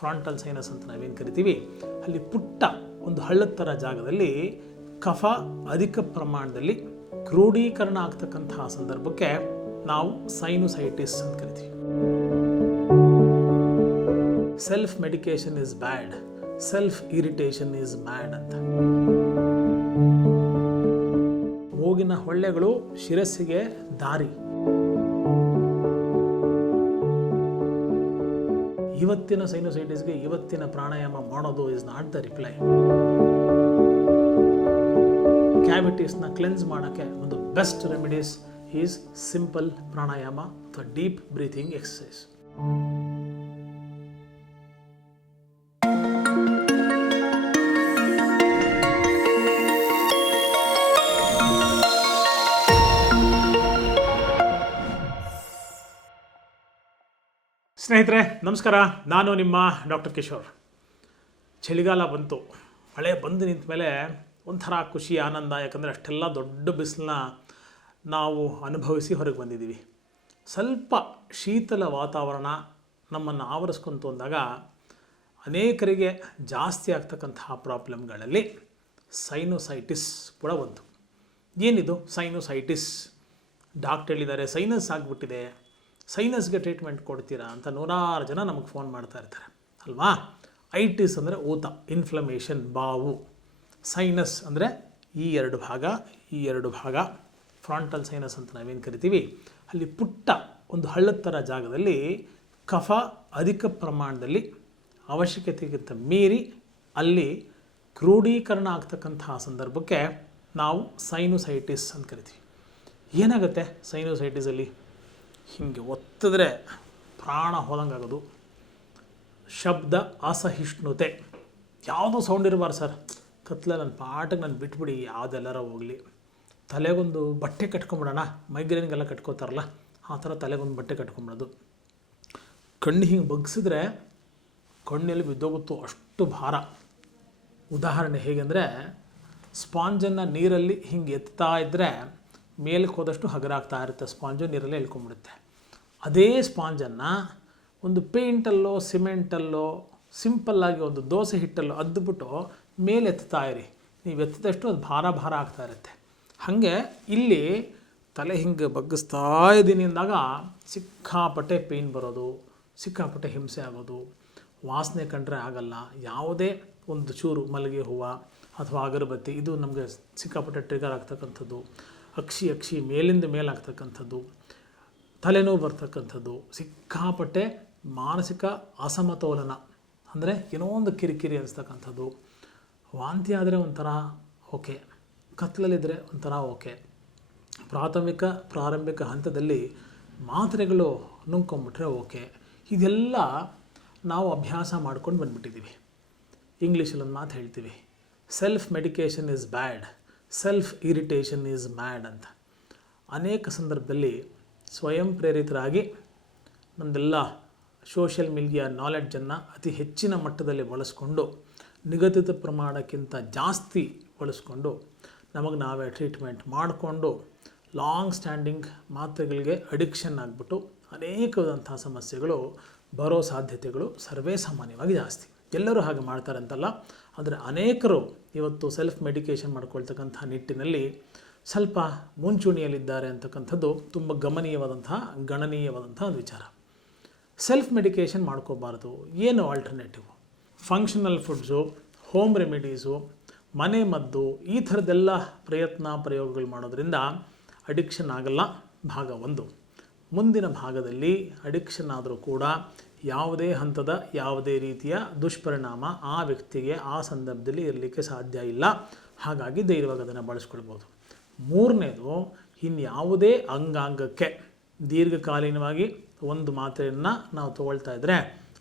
Frontal sinus ಅಂತ ನಾವೇನು ಕರಿತೀವಿ, ಅಲ್ಲಿ ಪುಟ್ಟ ಒಂದು ಹಳ್ಳದ ಥರ ಜಾಗದಲ್ಲಿ ಕಫ ಅಧಿಕ ಪ್ರಮಾಣದಲ್ಲಿ ಕ್ರೋಢೀಕರಣ ಆಗ್ತಕ್ಕಂತಹ ಸಂದರ್ಭಕ್ಕೆ ನಾವು ಸೈನುಸೈಟಿಸ್ ಅಂತ ಕರಿತೀವಿ. Self medication is bad, self irritation is mad ಅಂತ. ಮೂಗಿನ ಹೊಳ್ಳೆಗಳು ಶಿರಸ್ಸಿಗೆ ದಾರಿ. ಇವತ್ತಿನ ಸೈನೋಸೈಟಿಸ್ಗೆ ಇವತ್ತಿನ ಪ್ರಾಣಾಯಾಮ ಮಾಡೋದು ಇಸ್ ನಾಟ್ ದ ರಿಪ್ಲೈ. ಕ್ಯಾವಿಟೀಸ್ನ ಕ್ಲೆನ್ಸ್ ಮಾಡೋಕ್ಕೆ ಒಂದು best remedies is simple pranayama, the deep breathing exercise. ಸ್ನೇಹಿತರೆ ನಮಸ್ಕಾರ, ನಾನು ನಿಮ್ಮ ಡಾಕ್ಟರ್ ಕಿಶೋರ್. ಚಳಿಗಾಲ ಬಂತು, ಮಳೆ ಬಂದು ನಿಂತ ಮೇಲೆ ಒಂಥರ ಖುಷಿ ಆನಂದ. ಯಾಕಂದರೆ ಅಷ್ಟೆಲ್ಲ ದೊಡ್ಡ ಬಿಸಿಲನ್ನ ನಾವು ಅನುಭವಿಸಿ ಹೊರಗೆ ಬಂದಿದ್ದೀವಿ. ಸ್ವಲ್ಪ ಶೀತಲ ವಾತಾವರಣ ನಮ್ಮನ್ನು ಆವರಿಸ್ಕೊಂತು ಅಂದಾಗ ಅನೇಕರಿಗೆ ಜಾಸ್ತಿ ಆಗ್ತಕ್ಕಂತಹ ಪ್ರಾಬ್ಲಮ್ಗಳಲ್ಲಿ ಸೈನೋಸೈಟಿಸ್ ಕೂಡ ಒಂದು. ಏನಿದು ಸೈನೋಸೈಟಿಸ್? ಡಾಕ್ಟರ್ ಹೇಳಿದ್ದಾರೆ ಸೈನಸ್ ಆಗಿಬಿಟ್ಟಿದೆ, ಸೈನಸ್ಗೆ ಟ್ರೀಟ್ಮೆಂಟ್ ಕೊಡ್ತೀರಾ ಅಂತ ನೂರಾರು ಜನ ನಮಗೆ ಫೋನ್ ಮಾಡ್ತಾ ಇರ್ತಾರೆ ಅಲ್ವಾ. ಐಟಿಸ್ ಅಂದರೆ ಊತ, ಇನ್ಫ್ಲಮೇಷನ್, ಬಾವು. ಸೈನಸ್ ಅಂದರೆ ಈ ಎರಡು ಭಾಗ ಫ್ರಾಂಟಲ್ ಸೈನಸ್ ಅಂತ ನಾವೇನು ಕರಿತೀವಿ, ಅಲ್ಲಿ ಪುಟ್ಟ ಒಂದು ಹಳ್ಳದ ಥರ ಜಾಗದಲ್ಲಿ ಕಫ ಅಧಿಕ ಪ್ರಮಾಣದಲ್ಲಿ ಅವಶ್ಯಕತೆಗಿಂತ ಮೀರಿ ಅಲ್ಲಿ ಕ್ರೋಢೀಕರಣ ಆಗ್ತಕ್ಕಂತಹ ಸಂದರ್ಭಕ್ಕೆ ನಾವು ಸೈನೋಸೈಟಿಸ್ ಅಂತ ಕರಿತೀವಿ. ಏನಾಗುತ್ತೆ ಸೈನೋಸೈಟಿಸಲ್ಲಿ? ಹೀಗೆ ಒತ್ತಿದ್ರೆ ಪ್ರಾಣ ಹೋದಂಗಾಗೋದು, ಶಬ್ದ ಅಸಹಿಷ್ಣುತೆ, ಯಾವುದೋ ಸೌಂಡ್ ಇರಬಾರ್ದು ಸರ್, ಕತ್ಲೆ ನನ್ನ ಪಾಠಕ್ಕೆ ನಾನು ಬಿಟ್ಬಿಡಿ, ಯಾವುದೆಲ್ಲರ ಹೋಗಲಿ, ತಲೆಗೊಂದು ಬಟ್ಟೆ ಕಟ್ಕೊಂಬಿಡೋಣ, ಮೈಗ್ರೇನ್ಗೆಲ್ಲ ಕಟ್ಕೋತಾರಲ್ಲ ಆ ಥರ ತಲೆಗೊಂದು ಬಟ್ಟೆ ಕಟ್ಕೊಂಬಿಡೋದು. ಕಣ್ಣು ಹಿಂಗೆ ಬಗ್ಸಿದ್ರೆ ಕಣ್ಣಲ್ಲಿ ಬಿದ್ದೋಗುತ್ತೋ ಅಷ್ಟು ಭಾರ. ಉದಾಹರಣೆ ಹೇಗೆಂದರೆ, ಸ್ಪಾಂಜನ್ನು ನೀರಲ್ಲಿ ಹಿಂಗೆ ಎತ್ತಾ ಇದ್ದರೆ ಮೇಲಕ್ಕೆ ಹೋದಷ್ಟು ಹಗರಾಗ್ತಾ ಇರುತ್ತೆ, ಸ್ಪಾಂಜು ನೀರಲ್ಲೇ ಎಳ್ಕೊಂಬಿಡುತ್ತೆ. ಅದೇ ಸ್ಪಾಂಜನ್ನು ಒಂದು ಪೇಂಟಲ್ಲೋ ಸಿಮೆಂಟಲ್ಲೋ ಸಿಂಪಲ್ಲಾಗಿ ಒಂದು ದೋಸೆ ಹಿಟ್ಟಲ್ಲೋ ಅದ್ದುಬಿಟ್ಟು ಮೇಲೆ ಎತ್ತಾ ಇರಿ, ನೀವು ಎತ್ತಿದಷ್ಟು ಅದು ಭಾರ ಆಗ್ತಾ ಇರುತ್ತೆ. ಹಾಗೆ ಇಲ್ಲಿ ತಲೆ ಹಿಂಗೆ ಬಗ್ಗಿಸ್ತಾ ಇದ್ದೀನಿ ಅಂದಾಗ ಸಿಕ್ಕಾಪಟ್ಟೆ ಪೇಯ್ನ್ ಬರೋದು, ಸಿಕ್ಕಾಪಟ್ಟೆ ಹಿಂಸೆ ಆಗೋದು, ವಾಸನೆ ಕಂಡ್ರೆ ಆಗಲ್ಲ. ಯಾವುದೇ ಒಂದು ಚೂರು ಮಲ್ಲಿಗೆ ಹೂವು ಅಥವಾ ಅಗರಬತ್ತಿ ಇದು ನಮಗೆ ಸಿಕ್ಕಾಪಟ್ಟೆ ಟ್ರಿಗರ್ ಆಗ್ತಕ್ಕಂಥದ್ದು, ಅಕ್ಷಿ ಮೇಲಿಂದ ಮೇಲಾಗ್ತಕ್ಕಂಥದ್ದು, ತಲೆನೋವು ಬರ್ತಕ್ಕಂಥದ್ದು, ಸಿಕ್ಕಾಪಟ್ಟೆ ಮಾನಸಿಕ ಅಸಮತೋಲನ ಅಂದರೆ ಏನೋ ಒಂದು ಕಿರಿಕಿರಿ ಅನಿಸ್ತಕ್ಕಂಥದ್ದು, ವಾಂತಿ ಆದರೆ ಒಂಥರ ಓಕೆ, ಕತ್ಲಲ್ಲಿದ್ದರೆ ಒಂಥರ ಓಕೆ, ಪ್ರಾರಂಭಿಕ ಹಂತದಲ್ಲಿ ಮಾತ್ರೆಗಳು ನುಂಗ್ಕೊಂಬಿಟ್ರೆ ಓಕೆ. ಇದೆಲ್ಲ ನಾವು ಅಭ್ಯಾಸ ಮಾಡ್ಕೊಂಡು ಬಂದುಬಿಟ್ಟಿದ್ದೀವಿ. ಇಂಗ್ಲೀಷಲ್ಲಿ ಒಂದು ಮಾತು ಹೇಳ್ತೀವಿ, self medication is bad, self irritation is mad ಅಂತ. ಅನೇಕ ಸಂದರ್ಭದಲ್ಲಿ ಸ್ವಯಂ ಪ್ರೇರಿತರಾಗಿ ನಮ್ಮದೆಲ್ಲ ಸೋಷಿಯಲ್ ಮೀಡಿಯಾ ನಾಲೆಡ್ಜನ್ನು ಅತಿ ಹೆಚ್ಚಿನ ಮಟ್ಟದಲ್ಲಿ ಬಳಸ್ಕೊಂಡು, ನಿಗದಿತ ಪ್ರಮಾಣಕ್ಕಿಂತ ಜಾಸ್ತಿ ಬಳಸ್ಕೊಂಡು ನಮಗೆ ನಾವೇ ಟ್ರೀಟ್ಮೆಂಟ್ ಮಾಡಿಕೊಂಡು ಲಾಂಗ್ ಸ್ಟ್ಯಾಂಡಿಂಗ್ ಮಾತ್ರೆಗಳಿಗೆ ಅಡಿಕ್ಷನ್ ಆಗಿಬಿಟ್ಟು ಅನೇಕವಾದಂಥ ಸಮಸ್ಯೆಗಳು ಬರೋ ಸಾಧ್ಯತೆಗಳು ಸರ್ವೇ ಸಾಮಾನ್ಯವಾಗಿ ಜಾಸ್ತಿ. ಎಲ್ಲರೂ ಹಾಗೆ ಮಾಡ್ತಾರೆ ಅಂತಲ್ಲ, ಆದರೆ ಅನೇಕರು ಇವತ್ತು ಸೆಲ್ಫ್ ಮೆಡಿಕೇಷನ್ ಮಾಡ್ಕೊಳ್ತಕ್ಕಂಥ ನಿಟ್ಟಿನಲ್ಲಿ ಸ್ವಲ್ಪ ಮುಂಚೂಣಿಯಲ್ಲಿದ್ದಾರೆ ಅಂತಕ್ಕಂಥದ್ದು ತುಂಬ ಗಣನೀಯವಾದಂಥ ಒಂದು ವಿಚಾರ. ಸೆಲ್ಫ್ ಮೆಡಿಕೇಷನ್ ಮಾಡ್ಕೋಬಾರ್ದು. ಏನು alternative? Functional foods, home remedies, ಮನೆ ಮದ್ದು, ಈ ಥರದ್ದೆಲ್ಲ ಪ್ರಯೋಗಗಳು ಮಾಡೋದ್ರಿಂದ ಅಡಿಕ್ಷನ್ ಆಗಲ್ಲ. ಭಾಗ 1. ಮುಂದಿನ ಭಾಗದಲ್ಲಿ ಅಡಿಕ್ಷನ್ ಆದರೂ ಕೂಡ ಯಾವುದೇ ಹಂತದ ಯಾವುದೇ ರೀತಿಯ ದುಷ್ಪರಿಣಾಮ ಆ ವ್ಯಕ್ತಿಗೆ ಆ ಸಂದರ್ಭದಲ್ಲಿ ಇರಲಿಕ್ಕೆ ಸಾಧ್ಯ ಇಲ್ಲ. ಹಾಗಾಗಿ ಧೈರ್ಯವಾಗಿ ಅದನ್ನು ಬಳಸ್ಕೊಳ್ಬೋದು. 3ನೇದು, ಇನ್ಯಾವುದೇ ಅಂಗಾಂಗಕ್ಕೆ ದೀರ್ಘಕಾಲೀನವಾಗಿ ಒಂದು ಮಾತ್ರೆಯನ್ನು ನಾವು ತಗೊಳ್ತಾ ಇದ್ದರೆ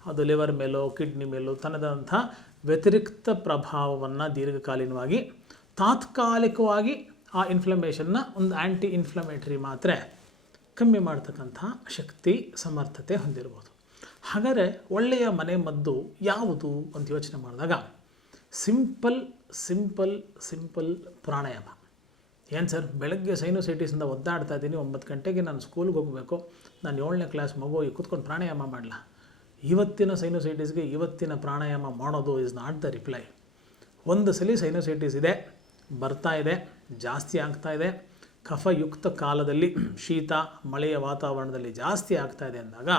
ಅದು ಲಿವರ್ ಮೇಲೋ ಕಿಡ್ನಿ ಮೇಲೋ ತನ್ನದಂಥ ವ್ಯತಿರಿಕ್ತ ಪ್ರಭಾವವನ್ನು ದೀರ್ಘಕಾಲೀನವಾಗಿ ತಾತ್ಕಾಲಿಕವಾಗಿ ಆ ಇನ್ಫ್ಲಮೇಷನ್ನ ಒಂದು ಆ್ಯಂಟಿ ಇನ್ಫ್ಲಮೇಟರಿ ಮಾತ್ರೆ ಕಮ್ಮಿ ಮಾಡ್ತಕ್ಕಂಥ ಶಕ್ತಿ ಸಮರ್ಥತೆ ಹೊಂದಿರ್ಬೋದು. ಹಾಗಾದರೆ ಒಳ್ಳೆಯ ಮನೆ ಮದ್ದು ಯಾವುದು ಅಂತ ಯೋಚನೆ ಮಾಡಿದಾಗ ಸಿಂಪಲ್ ಪ್ರಾಣಾಯಾಮ. ಏನು ಸರ್, ಬೆಳಗ್ಗೆ ಸೈನೋಸೈಟಿಸಿಂದ ಒದ್ದಾಡ್ತಾ ಇದ್ದೀನಿ, 9 ಗಂಟೆಗೆ ನಾನು ಸ್ಕೂಲ್ಗೆ ಹೋಗಬೇಕು, ನಾನು 7ನೇ ಕ್ಲಾಸ್ ಮಗು ಕೂತ್ಕೊಂಡು ಪ್ರಾಣಾಯಾಮ ಮಾಡಲ? ಇವತ್ತಿನ ಸೈನೋಸೈಟಿಸ್ಗೆ ಇವತ್ತಿನ ಪ್ರಾಣಾಯಾಮ ಮಾಡೋದು ಇಸ್ ನಾಟ್ ದ ರಿಪ್ಲೈ. ಒಂದು ಸಲ ಸೈನೋಸೈಟಿಸ್ ಇದೆ, ಬರ್ತಾ ಇದೆ, ಜಾಸ್ತಿ ಆಗ್ತಾ ಇದೆ, ಕಫಯುಕ್ತ ಕಾಲದಲ್ಲಿ ಶೀತ ಮಳೆಯ ವಾತಾವರಣದಲ್ಲಿ ಜಾಸ್ತಿ ಆಗ್ತಾ ಇದೆ ಅಂದಾಗ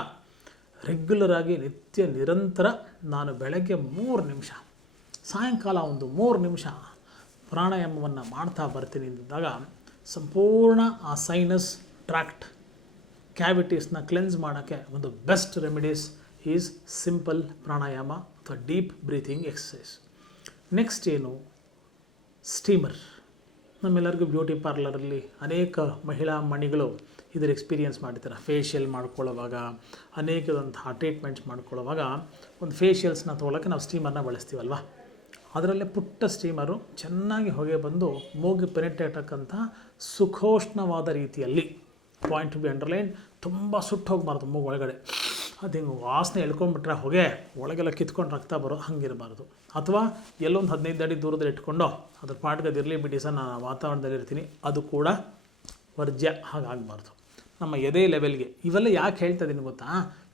ರೆಗ್ಯುಲರಾಗಿ ನಿತ್ಯ ನಿರಂತರ ನಾನು ಬೆಳಗ್ಗೆ 3 ನಿಮಿಷ, ಸಾಯಂಕಾಲ ಒಂದು 3 ನಿಮಿಷ ಪ್ರಾಣಾಯಾಮವನ್ನು ಮಾಡ್ತಾ ಬರ್ತೀನಿ ಅಂದಾಗ ಸಂಪೂರ್ಣ ಆ ಸೈನಸ್ ಟ್ರ್ಯಾಕ್ಟ್ ಕ್ಯಾವಿಟೀಸ್ನ ಕ್ಲೆನ್ಸ್ ಮಾಡೋಕ್ಕೆ ಒಂದು ಬೆಸ್ಟ್ ರೆಮಿಡೀಸ್ ಈಸ್ ಸಿಂಪಲ್ ಪ್ರಾಣಾಯಾಮ ಅಥವಾ ಡೀಪ್ ಬ್ರೀತಿಂಗ್ ಎಕ್ಸಸೈಸ್. ನೆಕ್ಸ್ಟ್ ಏನು, ಸ್ಟೀಮರ್. ನಮ್ಮೆಲ್ಲರಿಗೂ ಬ್ಯೂಟಿ ಪಾರ್ಲರಲ್ಲಿ ಅನೇಕ ಮಹಿಳಾ ಮಣಿಗಳು ಇದರ ಎಕ್ಸ್ಪೀರಿಯೆನ್ಸ್ ಮಾಡಿರ್ತಾರೆ. ಫೇಶಿಯಲ್ ಮಾಡ್ಕೊಳ್ಳೋವಾಗ, ಅನೇಕದಂತಹ ಟ್ರೀಟ್ಮೆಂಟ್ಸ್ ಮಾಡ್ಕೊಳ್ಳೋವಾಗ ಒಂದು ಫೇಶಿಯಲ್ಸ್ನ ತೊಗೊಳಕ್ಕೆ ನಾವು ಸ್ಟೀಮರ್ನ ಬಳಸ್ತೀವಲ್ವ. ಅದರಲ್ಲೇ ಪುಟ್ಟ ಸ್ಟೀಮರು ಚೆನ್ನಾಗಿ ಹೊಗೆ ಬಂದು ಮೂಗು ಪೆನೆಟ್ರೇಟ್ ಆಗೋಂಥ ಸುಖೋಷ್ಣವಾದ ರೀತಿಯಲ್ಲಿ, ಪಾಯಿಂಟ್ ಟು ಬಿ ಅಂಡರ್ಲೈನ್, ತುಂಬ ಸುಟ್ಟು ಹೋಗಬಾರ್ದು ಮೂಗು ಒಳಗಡೆ. ಅದು ಹಿಂಗೆ ವಾಸನೆ ಎಳ್ಕೊಂಡ್ಬಿಟ್ರೆ ಹೊಗೆ ಒಳಗೆಲ್ಲ ಕಿತ್ಕೊಂಡು ರಕ್ತ ಬರೋ ಹಂಗಿರಬಾರ್ದು. ಅಥವಾ ಎಲ್ಲೊಂದು 15 ಅಡಿ ದೂರದಲ್ಲಿ ಇಟ್ಕೊಂಡು ಅದ್ರ ಪಾಟ್ಗೆ ಅದಿರಲಿ ಬಿಡಿ ಸರ್, ನಾನು ವಾತಾವರಣದಲ್ಲಿ ಇರ್ತೀನಿ, ಅದು ಕೂಡ ವರ್ಜ್ಯ, ಹಾಗಾಗಬಾರ್ದು. ನಮ್ಮ ಎದೆ ಲೆವೆಲ್ಗೆ ಇವೆಲ್ಲ ಯಾಕೆ ಹೇಳ್ತಾ ಇದ್ದೀನಿ ಗೊತ್ತಾ?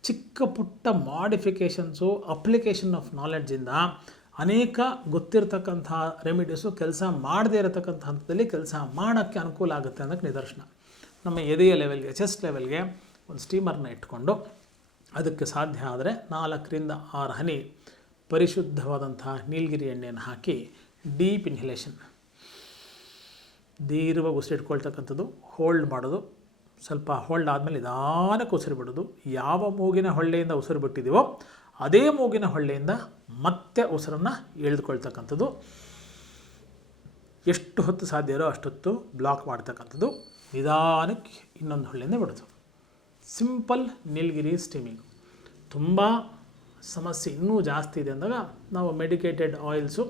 ಚಿಕ್ಕ ಪುಟ್ಟ ಮಾಡಿಫಿಕೇಷನ್ಸು, ಅಪ್ಲಿಕೇಶನ್ ಆಫ್ ನಾಲೆಡ್ಜಿಂದ ಅನೇಕ ಗೊತ್ತಿರತಕ್ಕಂಥ ರೆಮಿಡೀಸು ಕೆಲಸ ಮಾಡದೇ ಇರತಕ್ಕಂಥ ಹಂತದಲ್ಲಿ ಕೆಲಸ ಮಾಡೋಕ್ಕೆ ಅನುಕೂಲ ಆಗುತ್ತೆ ಅನ್ನೋಕ್ಕೆ ನಿದರ್ಶನ. ನಮ್ಮ ಎದೆಯ ಲೆವೆಲ್ಗೆ, ಚೆಸ್ಟ್ ಲೆವೆಲ್ಗೆ ಒಂದು ಸ್ಟೀಮರ್ನ ಇಟ್ಕೊಂಡು ಅದಕ್ಕೆ ಸಾಧ್ಯ ಆದರೆ 4 ರಿಂದ 6 ಹನಿ ಪರಿಶುದ್ಧವಾದಂಥ ನೀಲಗಿರಿ ಎಣ್ಣೆಯನ್ನು ಹಾಕಿ ಡೀಪ್ ಇನ್ಹಲೇಷನ್, ದೀರ್ಘವಾಗಿ ಉಸಿರಿಟ್ಕೊಳ್ತಕ್ಕಂಥದ್ದು, ಹೋಲ್ಡ್ ಮಾಡೋದು, ಸ್ವಲ್ಪ ಹೋಲ್ಡ್ ಆದಮೇಲೆ ನಿಧಾನಕ್ಕೆ ಉಸಿರು ಬಿಡೋದು. ಯಾವ ಮೂಗಿನ ಹೊಳ್ಳೆಯಿಂದ ಉಸಿರು ಬಿಟ್ಟಿದ್ದೀವೋ ಅದೇ ಮೂಗಿನ ಹೊಳ್ಳೆಯಿಂದ ಮತ್ತೆ ಉಸಿರನ್ನು ಎಳೆದುಕೊಳ್ತಕ್ಕಂಥದ್ದು. ಎಷ್ಟು ಹೊತ್ತು ಸಾಧ್ಯ ಇರೋ ಅಷ್ಟೊತ್ತು ಬ್ಲಾಕ್ ಮಾಡ್ತಕ್ಕಂಥದ್ದು, ನಿಧಾನಕ್ಕೆ ಇನ್ನೊಂದು ಹೊಳ್ಳೆಯಿಂದ ಬಿಡೋದು. ಸಿಂಪಲ್ ನೀಲಗಿರಿ ಸ್ಟೀಮಿಂಗ್. ತುಂಬ ಸಮಸ್ಯೆ ಇನ್ನೂ ಜಾಸ್ತಿ ಇದೆ ಅಂದಾಗ ನಾವು ಮೆಡಿಕೇಟೆಡ್ ಆಯಿಲ್ಸು,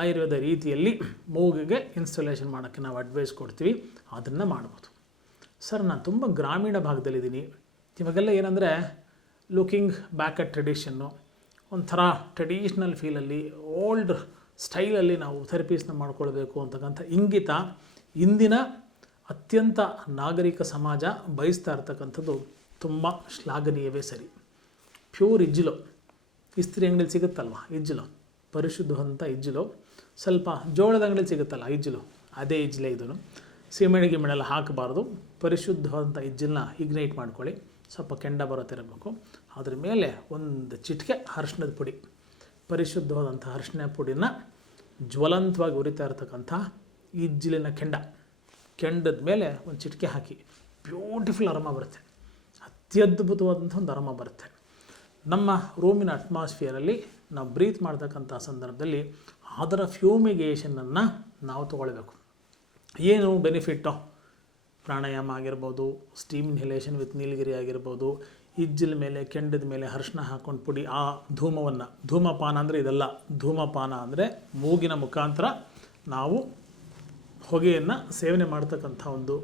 ಆಯುರ್ವೇದ ರೀತಿಯಲ್ಲಿ ಮೂಗಿಗೆ ಇನ್ಸ್ಟಾಲೇಷನ್ ಮಾಡೋಕ್ಕೆ ನಾವು ಅಡ್ವೈಸ್ ಕೊಡ್ತೀವಿ, ಅದನ್ನು ಮಾಡ್ಬೋದು. ಸರ್, ನಾನು ತುಂಬ ಗ್ರಾಮೀಣ ಭಾಗದಲ್ಲಿದ್ದೀನಿ, ಇವಾಗೆಲ್ಲ ಏನಂದರೆ ಲುಕಿಂಗ್ ಬ್ಯಾಕ್ ಅಟ್ ಟ್ರೆಡಿಷನ್ನು, ಒಂಥರ ಟ್ರೆಡಿಷ್ನಲ್ ಫೀಲಲ್ಲಿ, ಓಲ್ಡ್ ಸ್ಟೈಲಲ್ಲಿ ನಾವು ಥೆರಪೀಸ್ನ ಮಾಡ್ಕೊಳ್ಬೇಕು ಅಂತಕ್ಕಂಥ ಇಂಗಿತ ಇಂದಿನ ಅತ್ಯಂತ ನಾಗರಿಕ ಸಮಾಜ ಬಯಸ್ತಾ ಇರ್ತಕ್ಕಂಥದ್ದು ತುಂಬ ಶ್ಲಾಘನೀಯವೇ ಸರಿ. ಪ್ಯೂರ್ ಇಜ್ಜಿಲು, ಇಸ್ತ್ರಿ ಅಂಗಡಿಲಿ ಸಿಗುತ್ತಲ್ವ ಇಜ್ಜಿಲು, ಪರಿಶುದ್ಧವಂತ ಇಜ್ಜಿಲು, ಸ್ವಲ್ಪ ಜೋಳದ ಅಂಗಡಿಲಿ ಸಿಗುತ್ತಲ್ಲ ಇಜ್ಜಿಲು, ಅದೇ ಇಜ್ಜಿಲೇ ಇದನ್ನು. ಸೀಮೆಣ್ಣೆ ಗಿಮೆಣ್ಣೆಲ್ಲ ಹಾಕಬಾರ್ದು, ಪರಿಶುದ್ಧವಾದಂಥ ಇಜ್ಜಲನ್ನ ಇಗ್ನೈಟ್ ಮಾಡ್ಕೊಳ್ಳಿ, ಸ್ವಲ್ಪ ಕೆಂಡ ಬರೋತಿರಬೇಕು. ಅದ್ರ ಮೇಲೆ ಒಂದು ಚಿಟಿಕೆ ಅರಿಶಿಣದ ಪುಡಿ, ಪರಿಶುದ್ಧವಾದಂಥ ಅರಿಶಿಣ ಪುಡಿನ ಜ್ವಲಂತವಾಗಿ ಉರಿತಾ ಇರತಕ್ಕಂಥ ಇಜ್ಜಿಲಿನ ಕೆಂಡದ ಮೇಲೆ ಒಂದು ಚಿಟಿಕೆ ಹಾಕಿ, ಬ್ಯೂಟಿಫುಲ್ ಅರಮ ಬರುತ್ತೆ, ಅತ್ಯದ್ಭುತವಾದಂಥ ಒಂದು ಅರಮ ಬರುತ್ತೆ. ನಮ್ಮ ರೂಮಿನ ಅಟ್ಮಾಸ್ಫಿಯರಲ್ಲಿ ನಾವು ಬ್ರೀತ್ ಮಾಡ್ತಕ್ಕಂಥ ಸಂದರ್ಭದಲ್ಲಿ ಅದರ ಫ್ಯೂಮಿಗೇಷನನ್ನು ನಾವು ತೊಗೊಳ್ಬೇಕು. ಏನು ಬೆನಿಫಿಟ್ಟು? ಪ್ರಾಣಾಯಾಮ ಆಗಿರ್ಬೋದು, ಸ್ಟೀಮ್ ಇನ್ಹಲೇಷನ್ ವಿತ್ ನೀಲಗಿರಿ ಆಗಿರ್ಬೋದು, ಇಜ್ಜಿಲ ಮೇಲೆ ಕೆಂಡದ ಮೇಲೆ ಅರಿಶಿಣ ಹಾಕ್ಕೊಂಡು ಪುಡಿ, ಆ ಧೂಮವನ್ನು, ಧೂಮಪಾನ ಅಂದರೆ ಇದೆಲ್ಲ, ಧೂಮಪಾನ ಅಂದರೆ ಮೂಗಿನ ಮುಖಾಂತರ ನಾವು ಹೊಗೆಯನ್ನು ಸೇವನೆ ಮಾಡ್ತಕ್ಕಂಥ ಒಂದು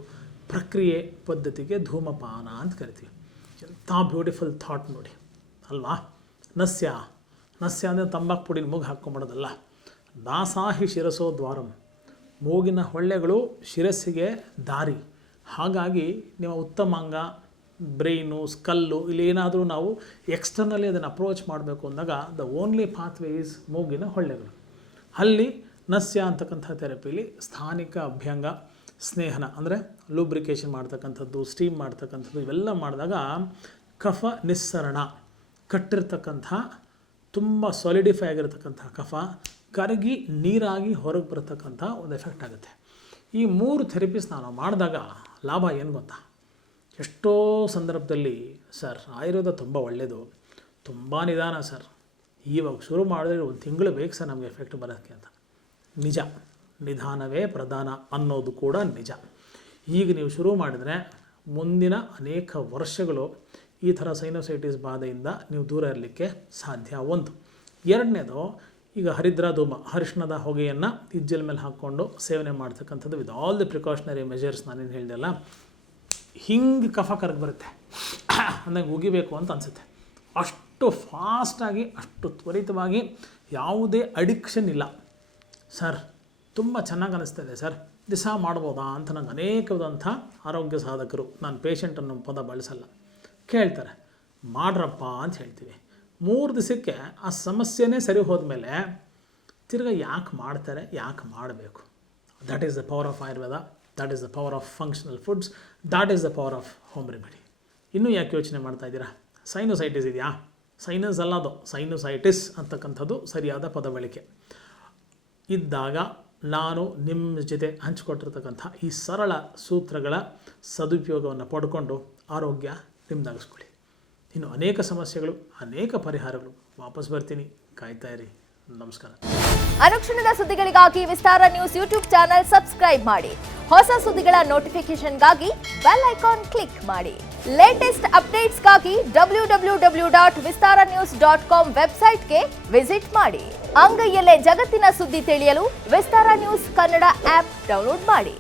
ಪ್ರಕ್ರಿಯೆ ಪದ್ಧತಿಗೆ ಧೂಮಪಾನ ಅಂತ ಕರಿತೀವಿ. ಎಂಥ ಬ್ಯೂಟಿಫುಲ್ ಥಾಟ್ ನೋಡಿ ಅಲ್ವಾ? ನಸ್ಯ ಅಂದರೆ ತಂಬಾಕು ಪುಡಿನ ಮೂಗು ಹಾಕ್ಕೊಂಬಿಡೋದಲ್ಲ. ನಾಸಾಹಿ ಶಿರಸೋ ದ್ವಾರಂ, ಮೂಗಿನ ಹೊಳ್ಳೆಗಳು ಶಿರಸ್ಸಿಗೆ ದಾರಿ. ಹಾಗಾಗಿ ನೀವು ಉತ್ತಮಾಂಗ, ಬ್ರೈನು, ಸ್ಕಲ್ಲು, ಇಲ್ಲಿ ಏನಾದರೂ ನಾವು ಎಕ್ಸ್ಟರ್ನಲಿ ಅದನ್ನು ಅಪ್ರೋಚ್ ಮಾಡಬೇಕು ಅಂದಾಗ ದ ಓನ್ಲಿ ಪಾತ್ವೇ ಈಸ್ ಮೂಗಿನ ಹೊಳ್ಳೆಗಳು. ಅಲ್ಲಿ ನಸ್ಯ ಅಂತಕ್ಕಂಥ ಥೆರಪಿಲಿ ಸ್ಥಾನಿಕ ಅಭ್ಯಂಗ, ಸ್ನೇಹನ ಅಂದರೆ ಲೂಬ್ರಿಕೇಷನ್ ಮಾಡ್ತಕ್ಕಂಥದ್ದು, ಸ್ಟೀಮ್ ಮಾಡ್ತಕ್ಕಂಥದ್ದು, ಇವೆಲ್ಲ ಮಾಡಿದಾಗ ಕಫ ನಿಸ್ಸರಣ, ಕಟ್ಟಿರ್ತಕ್ಕಂಥ ತುಂಬ ಸಾಲಿಡಿಫೈ ಆಗಿರತಕ್ಕಂಥ ಕಫ ಕರಗಿ ನೀರಾಗಿ ಹೊರಗೆ ಬರತಕ್ಕಂಥ ಒಂದು ಎಫೆಕ್ಟ್ ಆಗುತ್ತೆ. ಈ 3 ಥೆರಪೀಸ್ ನಾವು ಮಾಡಿದಾಗ ಲಾಭ ಏನು ಗೊತ್ತಾ? ಎಷ್ಟೋ ಸಂದರ್ಭದಲ್ಲಿ ಸರ್ ಆಯುರ್ವೇದ ತುಂಬ ಒಳ್ಳೆಯದು, ತುಂಬ ನಿಧಾನ ಸರ್, ಇವಾಗ ಶುರು ಮಾಡಿದ್ರೆ 1 ತಿಂಗಳು ಬೇಕು ಸರ್ ನಮಗೆ ಎಫೆಕ್ಟ್ ಬರೋಕ್ಕೆ ಅಂತ. ನಿಜ, ನಿಧಾನವೇ ಪ್ರಧಾನ ಅನ್ನೋದು ಕೂಡ ನಿಜ. ಈಗ ನೀವು ಶುರು ಮಾಡಿದರೆ ಮುಂದಿನ ಅನೇಕ ವರ್ಷಗಳು ಈ ಥರ ಸೈನೋಸೈಟಿಸ್ ಬಾಧೆಯಿಂದ ನೀವು ದೂರ ಇರಲಿಕ್ಕೆ ಸಾಧ್ಯ. 1. 2ನೇದು, ಈಗ ಹರಿದ್ರಾಧೂಮ, ಅರಿಶಿಣದ ಹೊಗೆಯನ್ನು ಇಜ್ಜಲ ಮೇಲೆ ಹಾಕ್ಕೊಂಡು ಸೇವನೆ ಮಾಡ್ತಕ್ಕಂಥದ್ದು with all the precautionary measures ನಾನೇನು ಹೇಳಿದೆಲ್ಲ, ಹಿಂಗೆ ಕಫ ಕರಗಿ ಬರುತ್ತೆ ಅಂದಂಗೆ ಉಗಿಬೇಕು ಅಂತ ಅನಿಸುತ್ತೆ. ಅಷ್ಟು ಫಾಸ್ಟಾಗಿ, ಅಷ್ಟು ತ್ವರಿತವಾಗಿ, ಯಾವುದೇ ಅಡಿಕ್ಷನ್ ಇಲ್ಲ. ಸರ್ ತುಂಬ ಚೆನ್ನಾಗಿ ಅನ್ನಿಸ್ತಾಯಿದೆ ಸರ್, ದಿವಸ ಮಾಡ್ಬೋದಾ ಅಂತ ನಂಗೆ ಅನೇಕವಾದಂಥ ಆರೋಗ್ಯ ಸಾಧಕರು, ನಾನು ಪೇಷಂಟ್ ಅನ್ನೋ ಪದ ಬಳಸಲ್ಲ, ಕೇಳ್ತಾರೆ. ಮಾಡ್ರಪ್ಪ ಅಂತ ಹೇಳ್ತೀವಿ. 3 ದಿವಸಕ್ಕೆ ಆ ಸಮಸ್ಯೆನೇ ಸರಿ ಹೋದ್ಮೇಲೆ ತಿರ್ಗಿ ಯಾಕೆ ಮಾಡ್ತಾರೆ, ಯಾಕೆ ಮಾಡಬೇಕು? That is the power of Ayurveda, that is the power of functional foods, that is the power of home remedy. ಇನ್ನೂ ಯಾಕೆ ಯೋಚನೆ ಮಾಡ್ತಾ ಇದ್ದೀರಾ? ಸೈನೋಸೈಟಿಸ್ ಇದೆಯಾ? ಸೈನಸ್ ಅಲ್ಲ, ಅದು ಸೈನೋಸೈಟಿಸ್ ಅಂತಕ್ಕಂಥದ್ದು ಸರಿಯಾದ ಪದ ಬಳಕೆ ಇದ್ದಾಗ ನಾನು ನಿಮ್ಮ ಜೊತೆ ಹಂಚಿಕೊಟ್ಟಿರ್ತಕ್ಕಂಥ ಈ ಸರಳ ಸೂತ್ರಗಳ ಸದುಪಯೋಗವನ್ನು ಪಡ್ಕೊಂಡು ಆರೋಗ್ಯ ನಿಮ್ಮದಾಗಿಸ್ಕೊಳ್ಳಿ. ಇನ್ನು ಅನೇಕ ಸಮಸ್ಯೆಗಳು, ಅನೇಕ ಪರಿಹಾರಗಳು. ವಾಪಸ್ ಬರ್ತೀನಿ, ಕಾಯ್ತಾ ಇರಿ. ನಮಸ್ಕಾರ. ಅನುಕ್ಷಣದ ಸುದ್ದಿಗಳಿಗಾಗಿ ವಿಸ್ತಾರ ನ್ಯೂಸ್ ಯೂಟ್ಯೂಬ್ ಚಾನೆಲ್ ಸಬ್ಸ್ಕ್ರೈಬ್ ಮಾಡಿ. ಹೊಸ ಸುದ್ದಿಗಳ ನೋಟಿಫಿಕೇಶನ್ಗಾಗಿ ಬೆಲ್ ಐಕಾನ್ ಕ್ಲಿಕ್ ಮಾಡಿ. ಲೇಟೆಸ್ಟ್ ಅಪ್ಡೇಟ್ಸ್ಗಾಗಿ www.vistaranews.com ವೆಬ್ಸೈಟ್ಗೆ ವಿಸಿಟ್ ಮಾಡಿ. ಅಂಗೈಯಲ್ಲೇ ಜಗತ್ತಿನ ಸುದ್ದಿ ತಿಳಿಯಲು ವಿಸ್ತಾರ ನ್ಯೂಸ್ ಕನ್ನಡ ಆಪ್ ಡೌನ್ಲೋಡ್ ಮಾಡಿ.